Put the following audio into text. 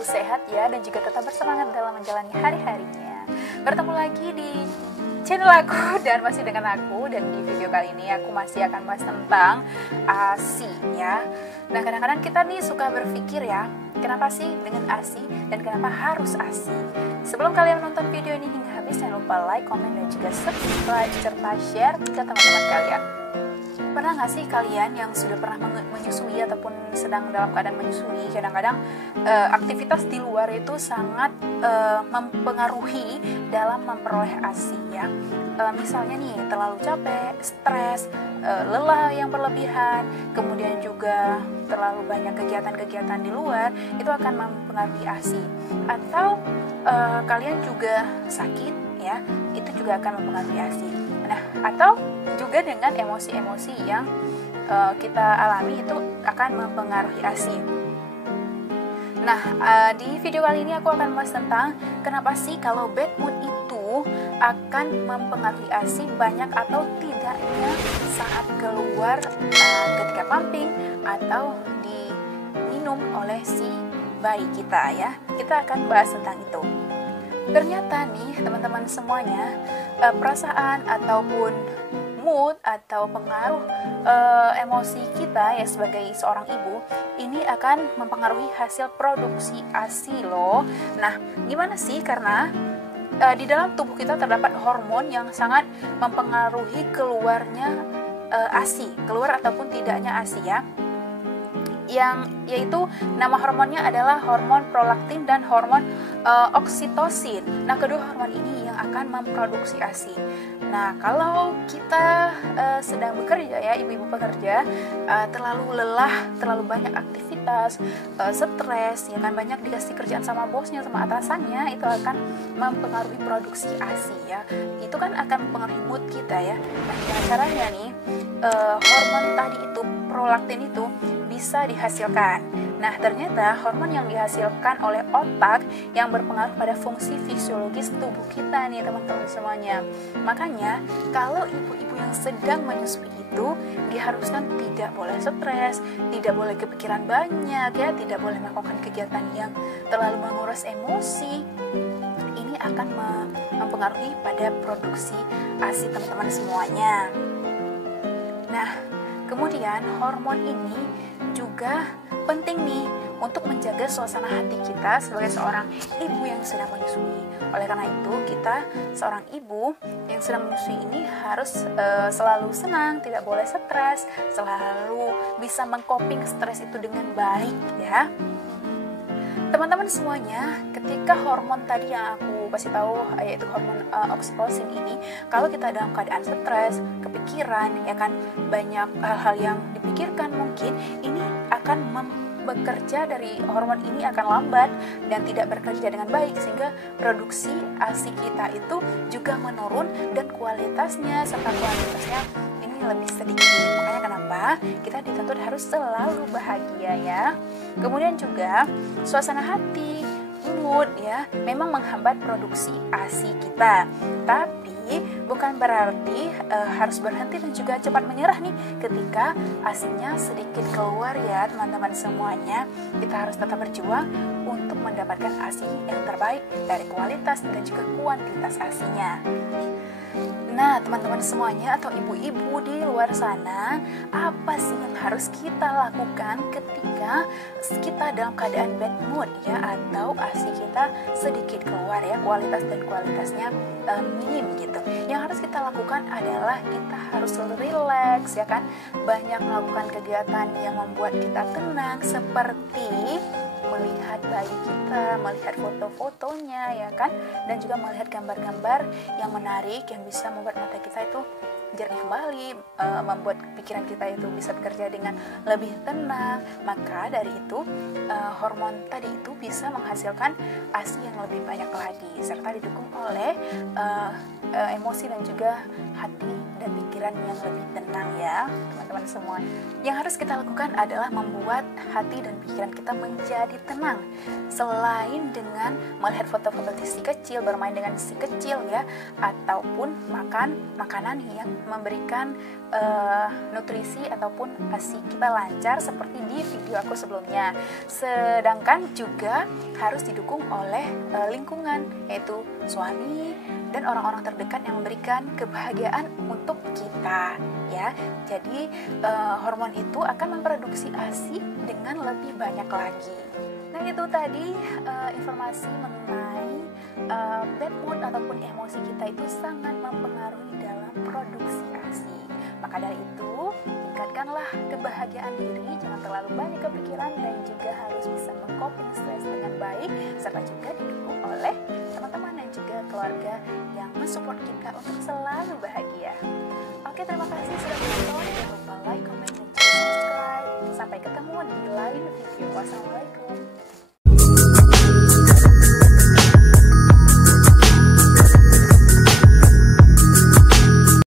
selalu sehat ya, dan juga tetap bersemangat dalam menjalani hari-harinya. Bertemu lagi di channel aku dan masih dengan aku, dan di video kali ini aku masih akan bahas tentang ASI ya. Nah, kadang-kadang kita nih suka berpikir ya, kenapa sih dengan ASI dan kenapa harus ASI? Sebelum kalian menonton video ini hingga habis, jangan lupa like, komen, dan juga subscribe serta share ke teman-teman kalian. Pernah nggak sih kalian yang sudah pernah menyusui ataupun sedang dalam keadaan menyusui, kadang-kadang aktivitas di luar itu sangat mempengaruhi dalam memperoleh ASI ya. Misalnya nih, terlalu capek, stres, lelah yang berlebihan, kemudian juga terlalu banyak kegiatan-kegiatan di luar, itu akan mempengaruhi ASI. Atau kalian juga sakit ya, itu juga akan mempengaruhi ASI. Nah, atau juga dengan emosi-emosi yang kita alami itu akan mempengaruhi ASI. Nah, di video kali ini aku akan bahas tentang kenapa sih kalau bad mood itu akan mempengaruhi ASI, banyak atau tidaknya saat keluar ketika pumping atau diminum oleh si bayi kita ya. Kita akan bahas tentang itu. Ternyata nih teman-teman semuanya, perasaan ataupun mood atau pengaruh emosi kita ya sebagai seorang ibu ini akan mempengaruhi hasil produksi ASI loh. Nah, gimana sih? Karena di dalam tubuh kita terdapat hormon yang sangat mempengaruhi keluarnya ASI, keluar ataupun tidaknya ASI ya. Yaitu nama hormonnya adalah hormon prolaktin dan hormon oksitosin. Nah, kedua hormon ini yang akan memproduksi ASI. Nah, kalau kita sedang bekerja ya, ibu-ibu pekerja, terlalu lelah, terlalu banyak aktivitas, stres, ya kan, banyak dikasih kerjaan sama bosnya, sama atasannya, itu akan mempengaruhi produksi ASI ya. Itu kan akan mempengaruhi mood kita ya. Nah, caranya nih, hormon tadi itu, prolaktin itu bisa dihasilkan. Nah, ternyata hormon yang dihasilkan oleh otak yang berpengaruh pada fungsi fisiologis tubuh kita nih teman-teman semuanya. Makanya kalau ibu-ibu yang sedang menyusui itu diharuskan tidak boleh stres, tidak boleh kepikiran banyak ya, tidak boleh melakukan kegiatan yang terlalu menguras emosi. Ini akan mempengaruhi pada produksi ASI teman-teman semuanya. Nah, kemudian hormon ini juga penting nih untuk menjaga suasana hati kita sebagai seorang ibu yang sedang menyusui. Oleh karena itu, kita seorang ibu yang sedang menyusui ini harus selalu senang, tidak boleh stres, selalu bisa mengcoping stres itu dengan baik ya. Teman-teman semuanya, ketika hormon tadi yang aku kasih tahu yaitu hormon oksitosin ini, kalau kita dalam keadaan stres, kepikiran, ya kan, banyak hal-hal yang dipikirkan mungkin, ini akan bekerja dari hormon ini akan lambat dan tidak bekerja dengan baik, sehingga produksi ASI kita itu juga menurun dan kualitasnya serta kuantitasnya ini lebih sedikit. Makanya kenapa kita dituntut harus selalu bahagia ya. Kemudian juga suasana hati, mood ya, memang menghambat produksi ASI kita. Tapi bukan berarti harus berhenti dan juga cepat menyerah nih ketika ASInya sedikit keluar ya teman-teman semuanya. Kita harus tetap berjuang untuk mendapatkan ASI yang terbaik dari kualitas dan juga kuantitas ASInya. Nah, teman-teman semuanya atau ibu-ibu di luar sana, apa sih yang harus kita lakukan ketika kita dalam keadaan bad mood ya, atau ASI kita sedikit keluar ya, kualitas dan kualitasnya minim gitu. Yang harus kita lakukan adalah kita harus relax ya kan, banyak melakukan kegiatan yang membuat kita tenang seperti melihat bayi kita, melihat foto-fotonya ya kan, dan juga melihat gambar-gambar yang menarik yang bisa membuat mata kita itu jernih kembali, membuat pikiran kita itu bisa bekerja dengan lebih tenang. Maka dari itu hormon tadi itu bisa menghasilkan ASI yang lebih banyak lagi, serta didukung oleh emosi dan juga hati dan pikiran yang lebih tenang ya teman-teman semua. Yang harus kita lakukan adalah membuat hati dan pikiran kita menjadi tenang, selain dengan melihat foto-foto si kecil, bermain dengan si kecil ya, ataupun makan makanan yang memberikan nutrisi ataupun ASI kita lancar seperti di video aku sebelumnya. Sedangkan juga harus didukung oleh lingkungan, yaitu suami dan orang-orang terdekat yang memberikan kebahagiaan untuk kita, ya. Jadi hormon itu akan memproduksi ASI dengan lebih banyak lagi. Nah, itu tadi informasi mengenai bad mood ataupun emosi kita itu sangat mempengaruhi dalam produksi ASI. Maka dari itu, tingkatkanlah kebahagiaan diri, jangan terlalu banyak kepikiran, dan juga harus bisa mengcoping stres dengan baik, serta juga didukung oleh teman-teman dan juga keluarga yang mensupport kita untuk selalu bahagia. Oke, terima kasih sudah menonton. Jangan lupa like, comment, dan juga subscribe. Sampai ketemu di lain video. Wassalamualaikum.